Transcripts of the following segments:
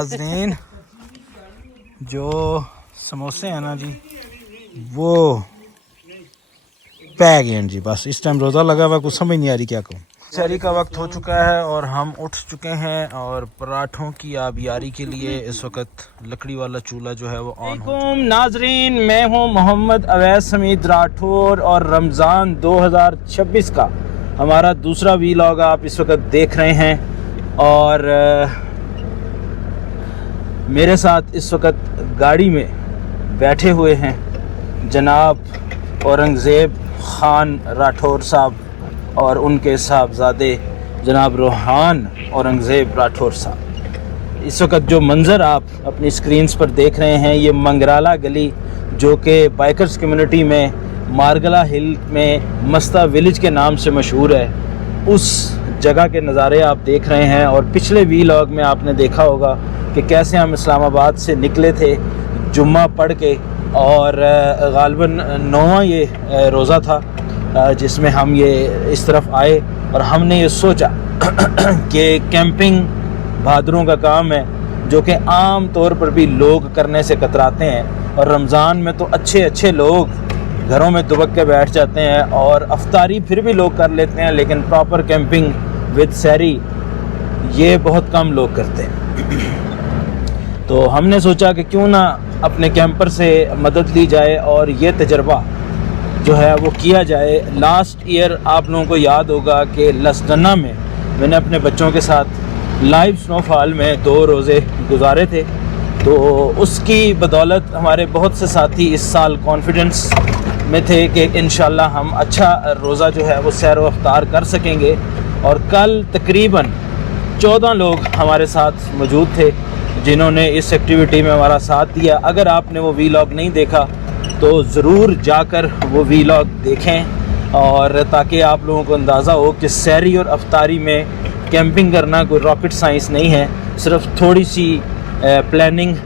नाज़रीन, जो समोसे हैं ना जी, वो पै गए हैं जी। बस इस टाइम रोज़ा लगा हुआ, कुछ समझ नहीं आ रही क्या कहूँ। शहरी का वक्त हो चुका है और हम उठ चुके हैं और पराठों की आबियारी के लिए इस वक्त लकड़ी वाला चूल्हा जो है वो ऑन हो चुका है। नाजरीन, मैं हूँ मोहम्मद अवैस हमीद राठौर और रमज़ान 2026 का हमारा दूसरा वीलॉग आप इस वक्त देख रहे हैं। और मेरे साथ इस वक्त गाड़ी में बैठे हुए हैं जनाब औरंगज़ेब ख़ान राठौर साहब और उनके साहबजादे जनाब रोहान औरंगज़ेब राठौर साहब। इस वक्त जो मंज़र आप अपनी स्क्रीन्स पर देख रहे हैं, ये मंगराला गली जो कि बाइकर्स कम्युनिटी में मारगला हिल में मस्ता विलेज के नाम से मशहूर है, उस जगह के नज़ारे आप देख रहे हैं। और पिछले वीलॉग में आपने देखा होगा कि कैसे हम इस्लामाबाद से निकले थे जुम्मा पढ़ के, और गालिबन 9वां ये रोज़ा था जिसमें हम ये इस तरफ आए और हमने ये सोचा कि कैंपिंग बहादुरों का काम है, जो कि आम तौर पर भी लोग करने से कतराते हैं। और रमज़ान में तो अच्छे अच्छे लोग घरों में दुबक के बैठ जाते हैं और अफ्तारी फिर भी लोग कर लेते हैं, लेकिन प्रॉपर कैंपिंग विद सहरी ये बहुत कम लोग करते हैं। तो हमने सोचा कि क्यों ना अपने कैंपर से मदद ली जाए और ये तजर्बा जो है वो किया जाए। लास्ट ईयर आप लोगों को याद होगा कि लसडना में मैंने अपने बच्चों के साथ लाइव स्नोफॉल में 2 रोज़े गुजारे थे, तो उसकी बदौलत हमारे बहुत से साथी इस साल कॉन्फिडेंस में थे कि इंशाल्लाह हम अच्छा रोज़ा जो है वो सैर व अफ्तार कर सकेंगे। और कल तकरीबन 14 लोग हमारे साथ मौजूद थे जिन्होंने इस एक्टिविटी में हमारा साथ दिया। अगर आपने वो वीलॉग नहीं देखा तो ज़रूर जाकर वो वीलॉग देखें, और ताकि आप लोगों को अंदाज़ा हो कि सहरी और अफ्तारी में कैंपिंग करना कोई रॉकेट साइंस नहीं है। सिर्फ थोड़ी सी प्लानिंग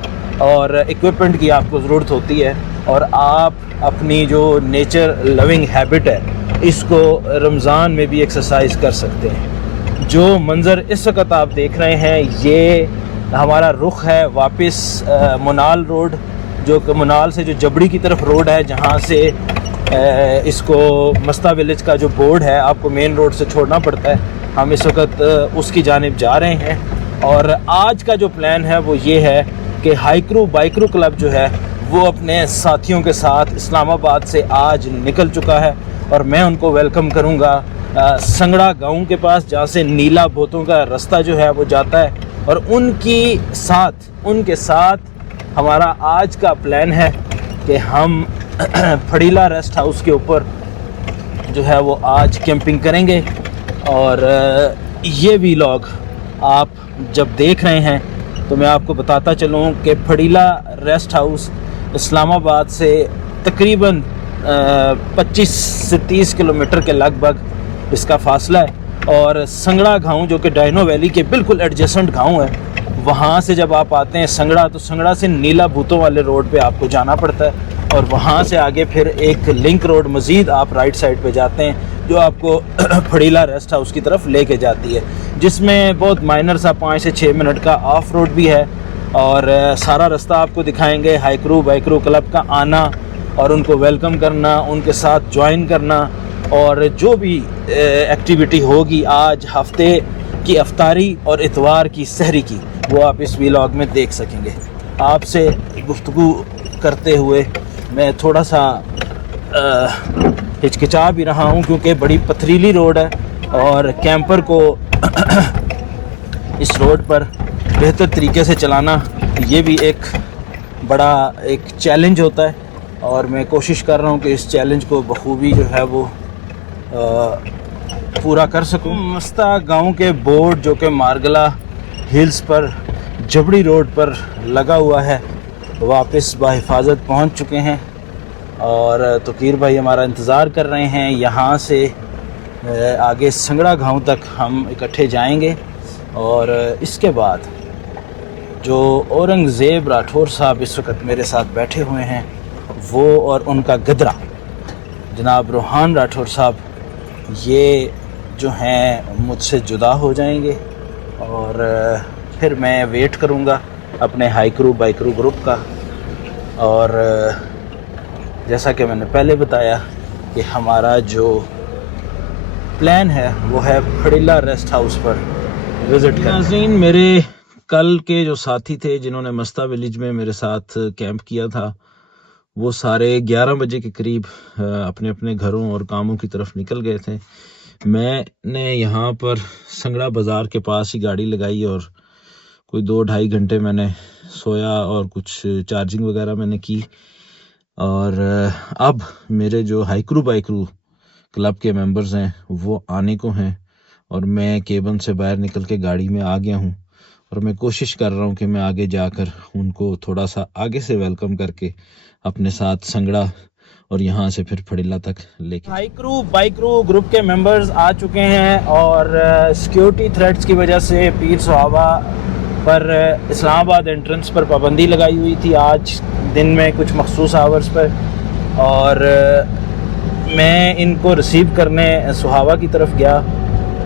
और इक्विपमेंट की आपको ज़रूरत होती है, और आप अपनी जो नेचर लविंग हैबिट है इसको रमज़ान में भी एक्सरसाइज कर सकते हैं। जो मंज़र इस वक्त आप देख रहे हैं, ये हमारा रुख है वापस मुनाल रोड, जो मुनाल से जो जबड़ी की तरफ रोड है, जहाँ से इसको मस्ता विलेज का जो बोर्ड है आपको मेन रोड से छोड़ना पड़ता है। हम इस वक्त उसकी जानिब जा रहे हैं। और आज का जो प्लान है वो ये है कि हाइक्रू बाइक्रू क्लब जो है वो अपने साथियों के साथ इस्लामाबाद से आज निकल चुका है, और मैं उनको वेलकम करूँगा संगड़ा गांव के पास, जहाँ से नीला बोतों का रास्ता जो है वो जाता है। और उनके साथ हमारा आज का प्लान है कि हम फड़ीला रेस्ट हाउस के ऊपर जो है वो आज कैंपिंग करेंगे। और ये वीलॉग आप जब देख रहे हैं तो मैं आपको बताता चलूँ कि फड़ीला रेस्ट हाउस इस्लामाबाद से तकरीबन 25 से 30 किलोमीटर के लगभग इसका फासला है। और संगड़ा गांव जो कि डायनो वैली के बिल्कुल एडजेसेंट गांव है, वहाँ से जब आप आते हैं संगड़ा, तो संगड़ा से नीला भूतों वाले रोड पे आपको जाना पड़ता है, और वहाँ से आगे फिर एक लिंक रोड मज़ीद आप राइट साइड पे जाते हैं जो आपको फड़ीला रेस्ट हाउस की तरफ लेके जाती है, जिसमें बहुत माइनर सा 5 से 6 मिनट का ऑफ रोड भी है। और सारा रास्ता आपको दिखाएंगे। हाइक्रू बाइक्रू क्लब का आना और उनको वेलकम करना, उनके साथ ज्वाइन करना, और जो भी एक्टिविटी होगी आज हफ्ते की अफ्तारी और इतवार की सहरी की, वो आप इस वीलॉग में देख सकेंगे। आपसे गुफ्तगू करते हुए मैं थोड़ा सा हिचकिचा भी रहा हूँ, क्योंकि बड़ी पथरीली रोड है और कैंपर को इस रोड पर बेहतर तरीके से चलाना ये भी एक बड़ा चैलेंज होता है। और मैं कोशिश कर रहा हूँ कि इस चैलेंज को बखूबी जो है वो पूरा कर सकूँ। मस्ता गांव के बोर्ड जो कि मारगला हिल्स पर जबड़ी रोड पर लगा हुआ है, वापस बाहिफाजत पहुंच चुके हैं। और तोकीर भाई हमारा इंतज़ार कर रहे हैं। यहाँ से आगे संगड़ा गांव तक हम इकट्ठे जाएंगे, और इसके बाद जो औरंगज़ेब राठौर साहब इस वक्त मेरे साथ बैठे हुए हैं, वो और उनका गदरा जनाब रोहान राठौर साहब, ये जो हैं मुझसे जुदा हो जाएंगे। और फिर मैं वेट करूँगा अपने हाइक्रू बाइक्रू ग्रुप का। और जैसा कि मैंने पहले बताया कि हमारा जो प्लान है वो है फड़िला रेस्ट हाउस पर विज़िट करना। नाज़रीन, मेरे कल के जो साथी थे जिन्होंने मस्ता विलेज में मेरे साथ कैंप किया था, वो सारे 11 बजे के करीब अपने अपने घरों और कामों की तरफ निकल गए थे। मैंने यहाँ पर संगड़ा बाज़ार के पास ही गाड़ी लगाई और कोई 2-2.5 घंटे मैंने सोया और कुछ चार्जिंग वगैरह मैंने की। और अब मेरे जो हाइक्रू बाइक्रू क्लब के मेंबर्स हैं वो आने को हैं और मैं केबन से बाहर निकल के गाड़ी में आ गया हूँ और मैं कोशिश कर रहा हूँ कि मैं आगे जाकर उनको थोड़ा सा आगे से वेलकम करके अपने साथ संगड़ा और यहाँ से फिर फड़िला तक लेके। हाइक्रू बाइक्रू ग्रुप के मेंबर्स आ चुके हैं और सिक्योरिटी थ्रेट्स की वजह से पीर सुहावा पर इस्लामाबाद एंट्रेंस पर पाबंदी लगाई हुई थी आज दिन में कुछ मखसूस आवर्स पर। और मैं इनको रिसीव करने सुहावा की तरफ गया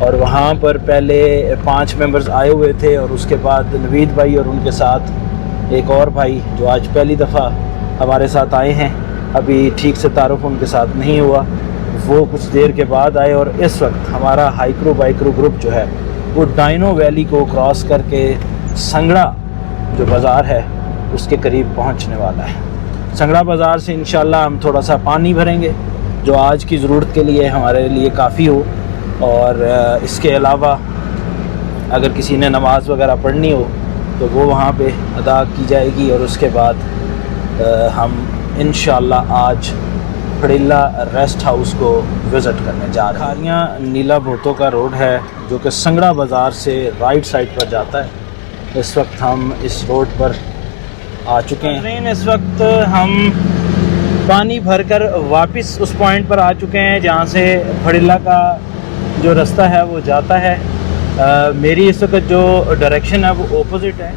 और वहाँ पर पहले 5 मेंबर्स आए हुए थे और उसके बाद नवीद भाई और उनके साथ एक और भाई जो आज पहली दफ़ा हमारे साथ आए हैं, अभी ठीक से तारुफ उनके साथ नहीं हुआ, वो कुछ देर के बाद आए। और इस वक्त हमारा हाइक्रू बाइक्रू ग्रुप जो है वो डाइनो वैली को क्रॉस करके संगड़ा जो बाज़ार है उसके करीब पहुंचने वाला है। संगड़ा बाज़ार से इंशाल्लाह हम थोड़ा सा पानी भरेंगे जो आज की ज़रूरत के लिए हमारे लिए काफ़ी हो, और इसके अलावा अगर किसी ने नमाज़ वगैरह पढ़नी हो तो वो वहाँ पे अदा की जाएगी। और उसके बाद हम इंशाल्लाह आज फड़िला रेस्ट हाउस को विज़िट करने जा रहे हैं। खारियाँ नीला भोतो का रोड है जो कि संगड़ा बाज़ार से राइट साइड पर जाता है। इस वक्त हम इस रोड पर आ चुके हैं। इस वक्त हम पानी भरकर वापस उस पॉइंट पर आ चुके हैं जहाँ से फड़िला का जो रास्ता है वो जाता है। मेरी इस वक्त जो डायरेक्शन है वो ऑपोजिट है।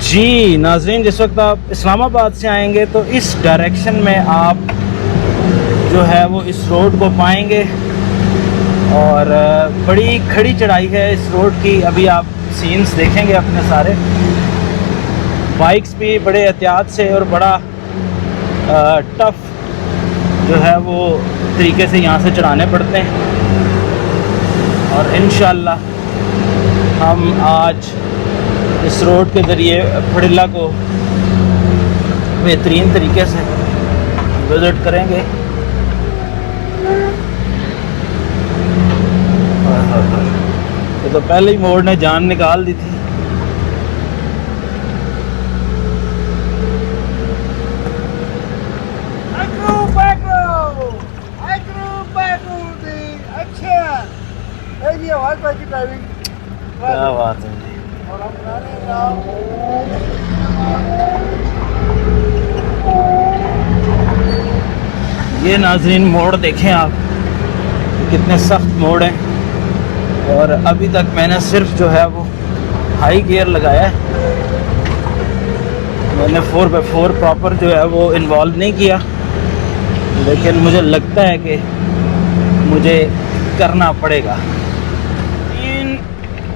जी नाज़रीन, जिस वक्त आप इस्लामाबाद से आएंगे तो इस डायरेक्शन में आप जो है वो इस रोड को पाएंगे और बड़ी खड़ी चढ़ाई है इस रोड की। अभी आप सीन्स देखेंगे अपने सारे। बाइक्स भी बड़े एहतियात से और बड़ा टफ जो है वो तरीके से यहाँ से चढ़ाने पड़ते हैं। और इंशाल्लाह हम आज इस रोड के ज़रिए फड़िला को बेहतरीन तरीके से विज़िट करेंगे। ये तो पहले ही मोड़ ने जान निकाल दी थी। क्या बात है। ये नाज़रीन मोड़ देखें आप, कितने सख्त मोड़ हैं। और अभी तक मैंने सिर्फ जो है वो हाई गियर लगाया है, मैंने 4x4 प्रॉपर जो है वो इन्वॉल्व नहीं किया, लेकिन मुझे लगता है कि मुझे करना पड़ेगा।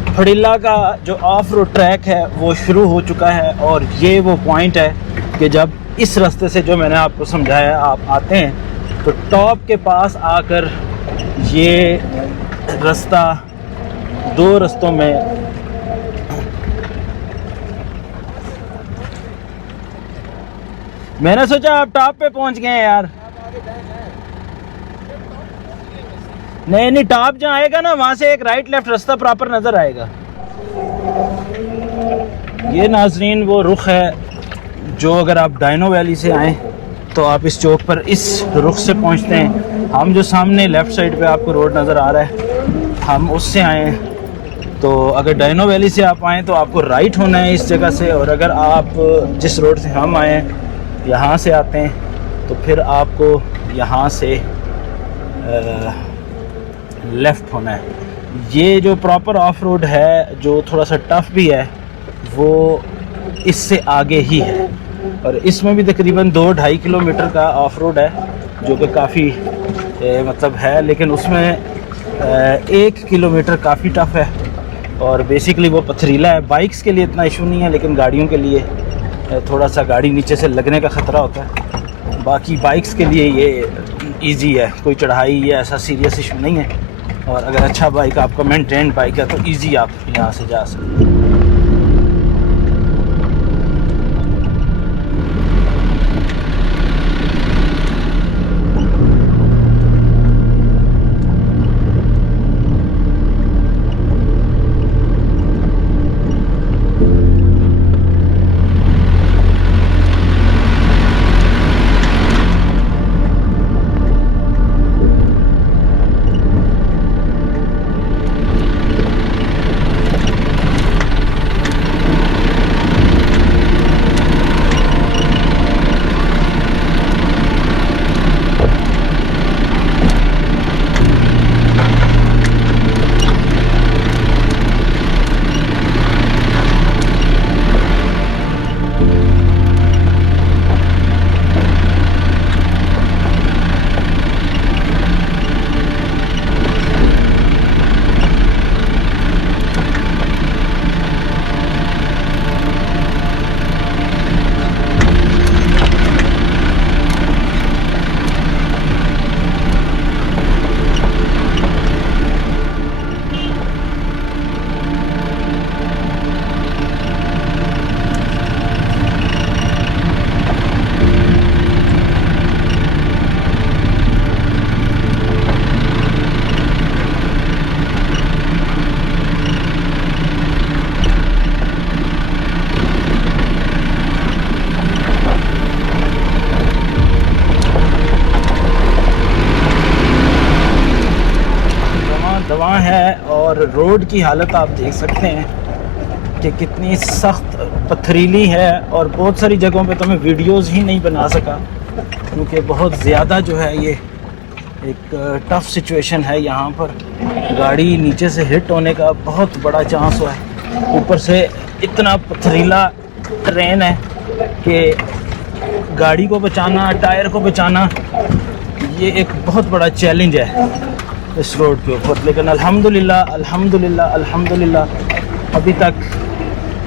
फड़िला का जो ऑफ रोड ट्रैक है वो शुरू हो चुका है और ये वो पॉइंट है कि जब इस रास्ते से जो मैंने आपको समझाया आप आते हैं तो टॉप के पास आकर ये रास्ता 2 रास्तों में मैंने सोचा आप टॉप पे पहुंच गए हैं यार। नहीं, टॉप जहाँ आएगा ना वहाँ से एक राइट लेफ्ट रास्ता प्रॉपर नज़र आएगा। ये नाज़रीन वो रुख है जो अगर आप डाइनो वैली से आएँ तो आप इस चौक पर इस रुख से पहुँचते हैं। हम जो सामने लेफ़्ट साइड पे आपको रोड नज़र आ रहा है हम उससे आए हैं। तो अगर डाइनो वैली से आप आएँ तो आपको राइट होना है इस जगह से, और अगर आप जिस रोड से हम आए हैं यहाँ से आते हैं तो फिर आपको यहाँ से लेफ़्ट होना है। ये जो प्रॉपर ऑफ रोड है जो थोड़ा सा टफ भी है वो इससे आगे ही है, और इसमें भी तकरीबन 2-2.5 किलोमीटर का ऑफ रोड है जो कि काफ़ी मतलब है, लेकिन उसमें 1 किलोमीटर काफ़ी टफ है और बेसिकली वो पथरीला है। बाइक्स के लिए इतना इशू नहीं है, लेकिन गाड़ियों के लिए थोड़ा सा गाड़ी नीचे से लगने का ख़तरा होता है। बाकी बाइक्स के लिए ये इजी है, कोई चढ़ाई या ऐसा सीरियस इशू नहीं है। और अगर अच्छा बाइक आपका मेंटेन्ड बाइक है तो इजी आप यहाँ से जा सकते हैं। दवा है और रोड की हालत आप देख सकते हैं कि कितनी सख्त पथरीली है। और बहुत सारी जगहों पे तो मैं वीडियोस ही नहीं बना सका क्योंकि बहुत ज़्यादा जो है ये एक टफ़ सिचुएशन है। यहाँ पर गाड़ी नीचे से हिट होने का बहुत बड़ा चांस हुआ है। ऊपर से इतना पथरीला ट्रेन है कि गाड़ी को बचाना, टायर को बचाना, ये एक बहुत बड़ा चैलेंज है इस रोड के ऊपर। लेकिन अल्हम्दुलिल्लाह अल्हम्दुलिल्लाह अल्हम्दुलिल्लाह अभी तक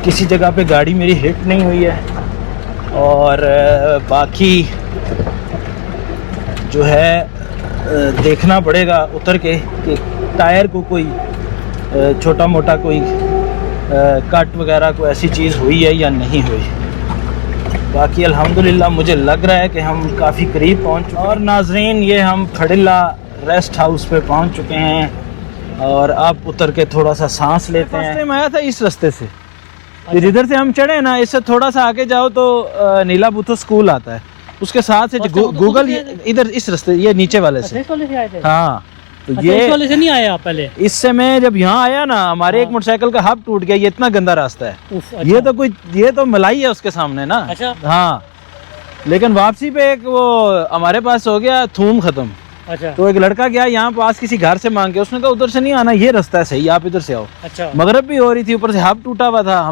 किसी जगह पे गाड़ी मेरी हिट नहीं हुई है। और बाकी जो है देखना पड़ेगा उतर के कि टायर को कोई छोटा मोटा कोई कट वगैरह कोई ऐसी चीज़ हुई है या नहीं हुई। बाकी अल्हम्दुलिल्लाह मुझे लग रहा है कि हम काफ़ी करीब पहुंच चुके हैं। और नाजरीन, ये हम फड़िल्ला रेस्ट हाउस पे पहुंच चुके हैं और अब उतर के थोड़ा सा सांस लेते हैं। मैं आया था इस रास्ते से, फिर इधर से हम चढ़े ना, इससे थोड़ा सा आगे जाओ तो नीला बूथो स्कूल आता है, उसके साथ से गूगल इधर इस रास्ते, ये नीचे वाले से। हाँ, तो ये वाले से नहीं आया आप पहले? इससे मैं जब यहाँ आया ना, हमारे एक मोटरसाइकिल का हब टूट गया। ये इतना गंदा रास्ता है। अच्छा। ये तो मलाई है उसके सामने ना। अच्छा। हाँ, लेकिन वापसी पे एक वो हमारे पास हो गया थूम खत्म। अच्छा। तो एक लड़का गया यहाँ पास किसी घर से मांग के, उसने कहा उधर से नहीं आना, ये रास्ता है सही, आप इधर से आओ। अच्छा। मगरब भी हो रही थी, ऊपर से हब टूटा हुआ था।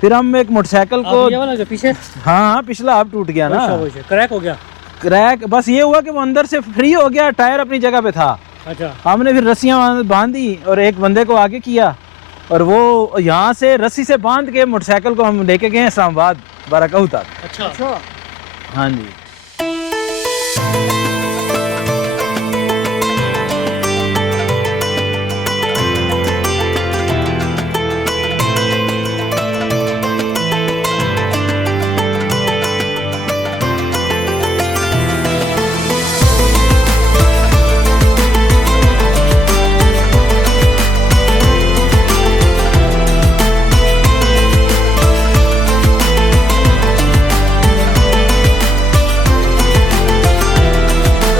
फिर हम एक मोटरसाइकिल को, ये वाला जो पीछे, हाँ पिछला हब टूट गया ना, क्रैक हो गया। क्रैक बस ये हुआ कि वो अंदर से फ्री हो गया, टायर अपनी जगह पे था। अच्छा। हमने फिर रस्सियाँ बांधी और एक बंदे को आगे किया और वो यहाँ से रस्सी से बांध के मोटरसाइकिल को हम लेके गए इस्लामाबाद बाराकाऊ तक। अच्छा। हाँ जी।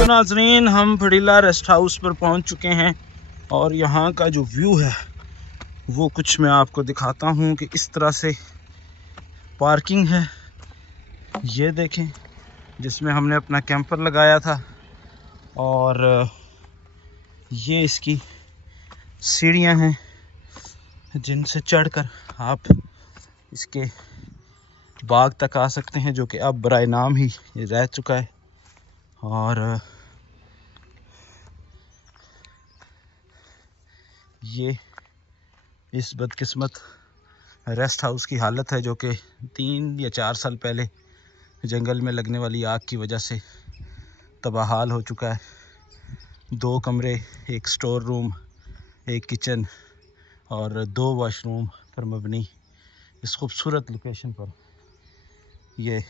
नाज़रीन, हम फड़िला रेस्ट हाउस पर पहुंच चुके हैं और यहाँ का जो व्यू है वो कुछ मैं आपको दिखाता हूँ कि इस तरह से पार्किंग है। ये देखें, जिसमें हमने अपना कैंपर लगाया था, और ये इसकी सीढ़ियाँ हैं जिनसे चढ़कर आप इसके बाग तक आ सकते हैं, जो कि अब बराए नाम ही ये रह चुका है। और ये इस बदकिस्मत रेस्ट हाउस की हालत है, जो कि 3 या 4 साल पहले जंगल में लगने वाली आग की वजह से तबाहाल हो चुका है। 2 कमरे, एक स्टोर रूम, एक किचन और 2 वॉशरूम पर मबनी इस खूबसूरत लोकेशन पर ये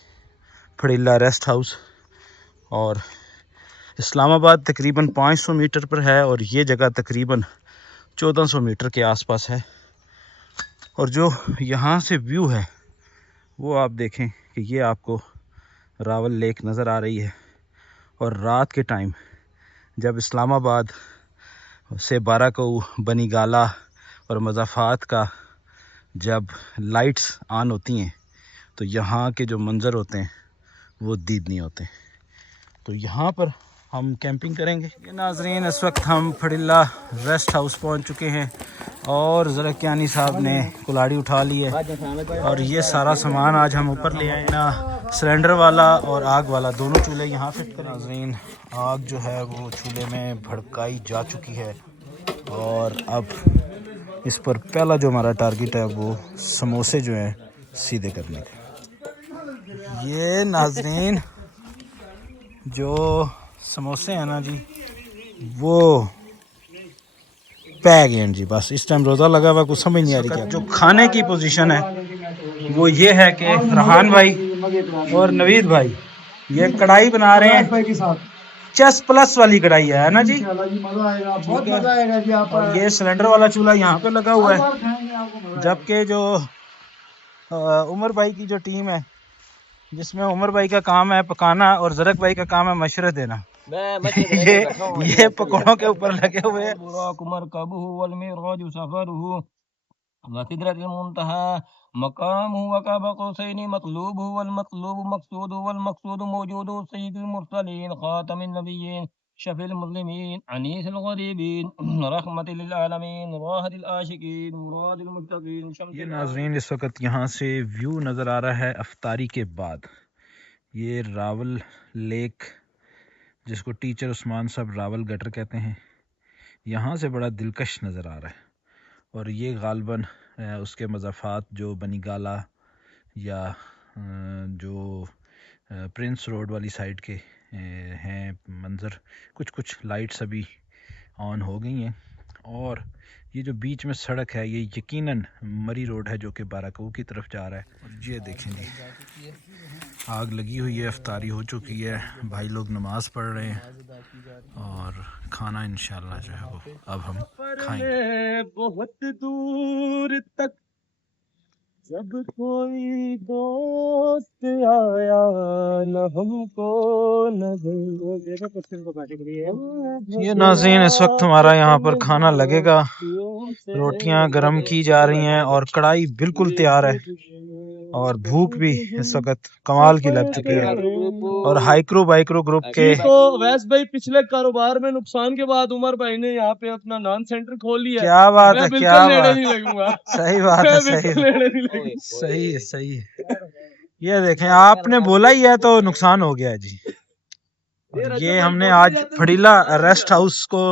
फड़ीला रेस्ट हाउस और इस्लामाबाद तकरीबन 500 मीटर पर है और ये जगह तकरीबन 1400 मीटर के आसपास है। और जो यहाँ से व्यू है वो आप देखें कि ये आपको रावल लेक नज़र आ रही है। और रात के टाइम जब इस्लामाबाद से बाराकऊ, बनीगाला और मज़ाफ़ात का जब लाइट्स ऑन होती हैं तो यहाँ के जो मंज़र होते हैं वो दीद नहीं होते। तो यहाँ पर हम कैंपिंग करेंगे। ये नाज़रीन, इस वक्त हम फड़िल्ला रेस्ट हाउस पहुँच चुके हैं और ज़रकियानी साहब ने कुल्हाड़ी उठा ली है और ये सारा सामान आज हम ऊपर ले आए ना। सिलेंडर वाला और आग वाला दोनों चूल्हे यहाँ फिट करें। नाज़रीन, आग जो है वो चूल्हे में भड़काई जा चुकी है और अब इस पर पहला जो हमारा टारगेट है वो समोसे जो हैं सीधे करने का। ये नाज़रीन जो समोसे हैं ना जी, वो पै गए हैं जी। बस इस टाइम रोज़ा लगा हुआ, कुछ समझ नहीं आ रही क्या। जो खाने की पोजीशन है वो ये है कि फरहान भाई और नवीद भाई ये कढ़ाई बना रहे हैं। चेस प्लस वाली कढ़ाई है ना जी, बहुत मजा आएगा जी। और ये सिलेंडर वाला चूल्हा यहाँ पे लगा हुआ है। जबकि जो उमर भाई की जो टीम है, जिसमें उमर भाई का काम है पकाना और जरक भाई का काम है मशवरे देना, ये पकौड़ों के ऊपर लगे हुए हैं। शफील मुस्लिमीन अनीस गरीबीन रहमतिल आलमीन वाहिदिल आशिकीन मुरादिल मुत्तकीन। ये नाज़रीन, इस वक्त यहाँ से व्यू नज़र आ रहा है अफ्तारी के बाद। ये रावल लेक, जिसको टीचर उस्मान साहब रावल गटर कहते हैं, यहाँ से बड़ा दिलकश नज़र आ रहा है। और ये गालबन उसके मज़ाफ़ात जो बनीगाला या जो प्रिंस रोड वाली साइड के हैं मंज़र, कुछ लाइट्स अभी ऑन हो गई हैं। और ये जो बीच में सड़क है ये यकीनन मरी रोड है जो कि बाराकऊ की तरफ जा रहा है। और ये देखेंगे आग लगी हुई है, अफ्तारी हो चुकी है, भाई लोग नमाज़ पढ़ रहे हैं और खाना इंशाल्लाह जो है वो अब हम खाएंगे। बहुत दूर तक जब कोई दोस्त आया न हमको नजर। ये नाज़रीन, इस वक्त हमारा यहाँ पर खाना लगेगा। रोटियां गरम की जा रही हैं और कढ़ाई बिल्कुल तैयार है और भूख भी इस वक्त कमाल की लग चुकी है। और हाइक्रो बाइक्रो ग्रुप के तो वैस भाई पिछले कारोबार में नुकसान के बाद उमर भाई ने यहाँ पे अपना नॉन सेंटर खोल लिया। क्या बात है, क्या बात, नहीं लगूंगा। सही बात है, सही है, सही है। ये देखें, आपने बोला ही है तो नुकसान हो गया है जी। ये हमने आज फड़ीला रेस्ट हाउस को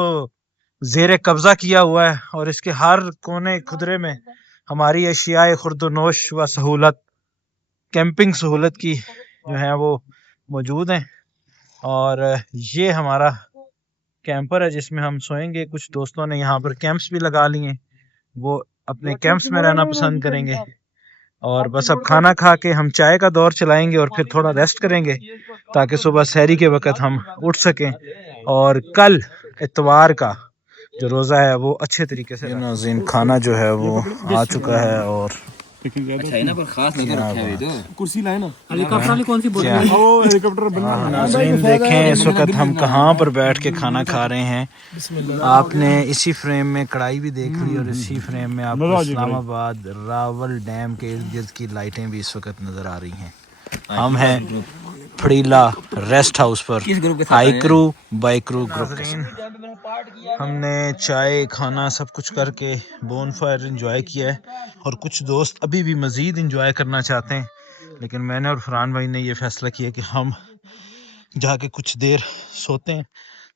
जेरे कब्जा किया हुआ है और इसके हर कोने खुदरे में हमारी अशियाए खुर्दनोश व सहूलत, कैंपिंग सहूलत की जो है वो मौजूद हैं। और ये हमारा कैंपर है जिसमें हम सोएंगे। कुछ दोस्तों ने यहाँ पर कैंप्स भी लगा लिए, वो अपने कैंप्स में रहना पसंद करेंगे। और बस अब खाना खा के हम चाय का दौर चलाएंगे और फिर थोड़ा रेस्ट करेंगे ताकि सुबह सहरी के वक्त हम उठ सकें और कल इतवार का जो रोज़ा है वो अच्छे तरीके से। नाज़रीन, खाना जो है वो आ चुका है और अच्छा है ना, पर खास लगा रखा है तो कुर्सी लाए ना। हेलीकॉप्टर वाली कौन सी बोल रहे हैं? ओ हेलीकॉप्टर बना। नाज़रीन देखें, इस वक्त हम कहाँ पर बैठ के खाना खा रहे हैं। आपने इसी फ्रेम में कढ़ाई भी देख ली और इसी फ्रेम में आपको इस्लामाबाद रावल डैम के इर्द गिर्द की लाइटें भी इस वक्त नज़र आ रही हैं। हम हैं फड़ीला रेस्ट हाउस पर हाइक्रू बाइक्रू ग्रुप के साथ। हमने चाय खाना सब कुछ करके बोन फायर इंजॉय किया है और कुछ दोस्त अभी भी मज़ीद इंजॉय करना चाहते हैं, लेकिन मैंने और फरहान भाई ने ये फ़ैसला किया कि हम जाके कुछ देर सोते हैं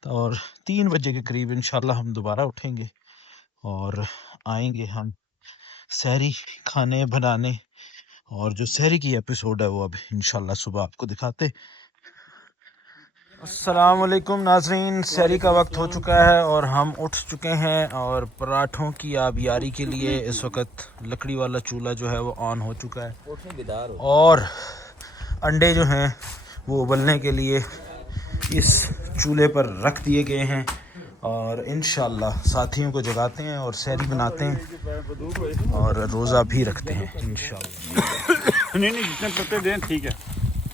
और 3 बजे के करीब इंशाल्लाह हम दोबारा उठेंगे और आएंगे हम सहरी खाने बनाने और जो सहरी की एपिसोड है वो अब इंशाल्लाह सुबह आपको दिखाते। अस्सलाम वालेकुम नाज़रीन, सहरी का वक्त हो चुका है और हम उठ चुके हैं और पराठों की आबियारी के लिए इस वक्त लकड़ी वाला चूल्हा जो है वो ऑन हो चुका है और अंडे जो हैं वो उबलने के लिए इस चूल्हे पर रख दिए गए हैं और इंशाल्लाह साथियों को जगाते हैं और सहरी बनाते हैं और रोज़ा भी रखते हैं इंशाल्लाह। नहीं जितने पत्ते दें ठीक है।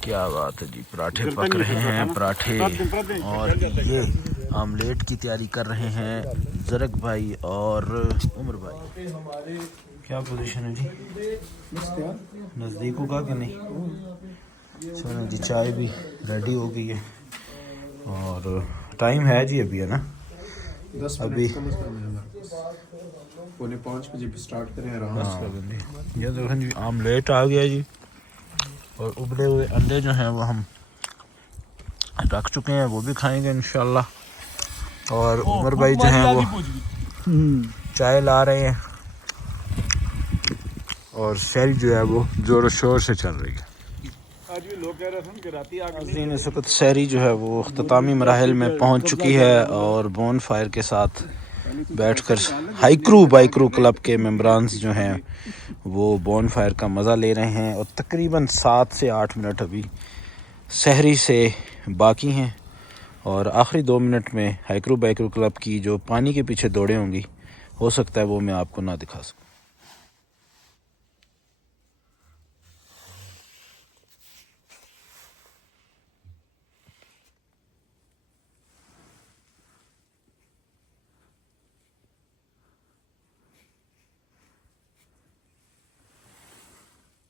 क्या बात है जी, पराठे पक रहे हैं पराठे और ये आमलेट की तैयारी कर रहे हैं जरक भाई और उमर भाई। क्या पोजीशन है जी, नज़दीक होगा कि नहीं? चलो जी, चाय भी रेडी हो गई है और टाइम है जी अभी, है ना? 10 अभी पौने 5 बजे भी स्टार्ट करें आराम से। ये देखें जी, आमलेट आ गया जी और उबले हुए अंडे जो हैं वो हम रख चुके हैं, वो भी खाएंगे इंशाल्लाह। और उमर भाई जो हैं वो चाय ला रहे हैं और सहरी जो है वो ज़ोर शोर से चल रही है। आज भी लोग कह रहे थे कि राती आग नाज़रीन, इस वक्त सहरी जो है वो अख्तामी मराहिल में पहुंच चुकी है और बोन फायर के साथ बैठकर हाइक्रू बाइक्रू क्लब के मेंबरान जो हैं वो बोन फायर का मज़ा ले रहे हैं और तकरीबन 7 से 8 मिनट अभी सहरी से बाकी हैं और आखिरी 2 मिनट में हाइक्रू बाइक्रू क्लब की जो पानी के पीछे दौड़े होंगी, हो सकता है वो मैं आपको ना दिखा सकूं।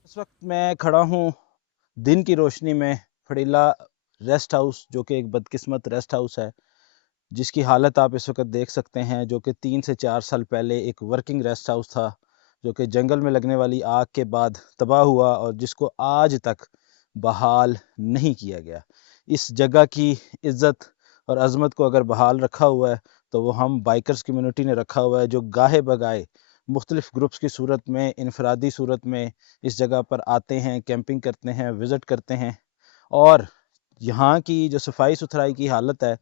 इस वक्त मैं खड़ा हूँ दिन की रोशनी में फड़ीला रेस्ट हाउस, जो कि एक बदकिस्मत रेस्ट हाउस है जिसकी हालत आप इस वक्त देख सकते हैं, जो कि 3 से 4 साल पहले एक वर्किंग रेस्ट हाउस था जो कि जंगल में लगने वाली आग के बाद तबाह हुआ और जिसको आज तक बहाल नहीं किया गया। इस जगह की इज़्ज़त और अज़मत को अगर बहाल रखा हुआ है तो वो हम बाइकर्स कम्युनिटी ने रखा हुआ है, जो गाहे बगाए मुख्तलिफ़ ग्रुप्स की सूरत में, इनफरादी सूरत में इस जगह पर आते हैं, कैंपिंग करते हैं, विज़िट करते हैं और यहाँ की जो सफाई सुथराई की हालत है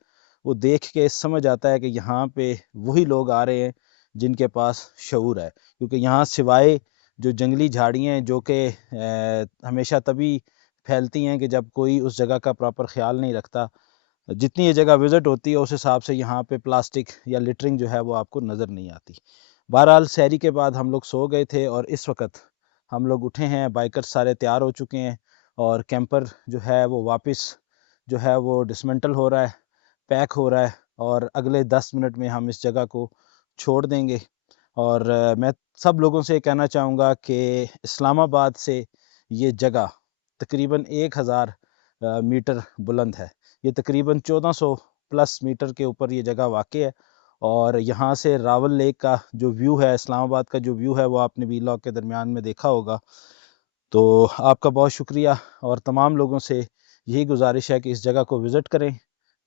वो देख के समझ आता है कि यहाँ पे वही लोग आ रहे हैं जिनके पास शऊर है। क्योंकि यहाँ सिवाय जो जंगली झाड़ियाँ हैं जो कि हमेशा तभी फैलती हैं कि जब कोई उस जगह का प्रॉपर ख्याल नहीं रखता, जितनी ये जगह विज़िट होती है उस हिसाब से यहाँ पे प्लास्टिक या लिटरिंग जो है वो आपको नज़र नहीं आती। बहरहाल सहरी के बाद हम लोग सो गए थे और इस वक्त हम लोग उठे हैं, बाइकर सारे तैयार हो चुके हैं और कैंपर जो है वो वापस जो है वो डिसमेंटल हो रहा है, पैक हो रहा है और अगले 10 मिनट में हम इस जगह को छोड़ देंगे। और मैं सब लोगों से कहना चाहूँगा कि इस्लामाबाद से ये जगह तकरीबन 1000 मीटर बुलंद है। ये तकरीबन 1400 प्लस मीटर के ऊपर ये जगह वाक़ है और यहाँ से रावल लेक का जो व्यू है, इस्लामाबाद का जो व्यू है वो आपने वीलॉग के दरमियान में देखा होगा। तो आपका बहुत शुक्रिया और तमाम लोगों से यही गुजारिश है कि इस जगह को विज़िट करें।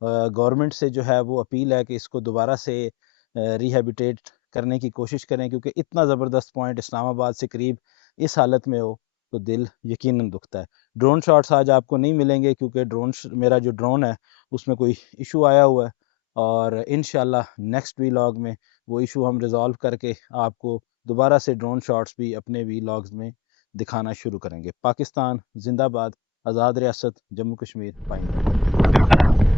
गवर्नमेंट से जो है वो अपील है कि इसको दोबारा से रिहैबिटेट करने की कोशिश करें, क्योंकि इतना ज़बरदस्त पॉइंट इस्लामाबाद से करीब इस हालत में हो तो दिल यकीनन दुखता है। ड्रोन शॉट्स आज आपको नहीं मिलेंगे क्योंकि मेरा जो ड्रोन है उसमें कोई इशू आया हुआ है और इंशाल्लाह नेक्स्ट वीलॉग में वो इशू हम रिज़ॉल्व करके आपको दोबारा से ड्रोन शॉट्स भी अपने वीलॉग्स में दिखाना शुरू करेंगे। पाकिस्तान जिंदाबाद, आज़ाद रियासत जम्मू कश्मीर पाइंदा।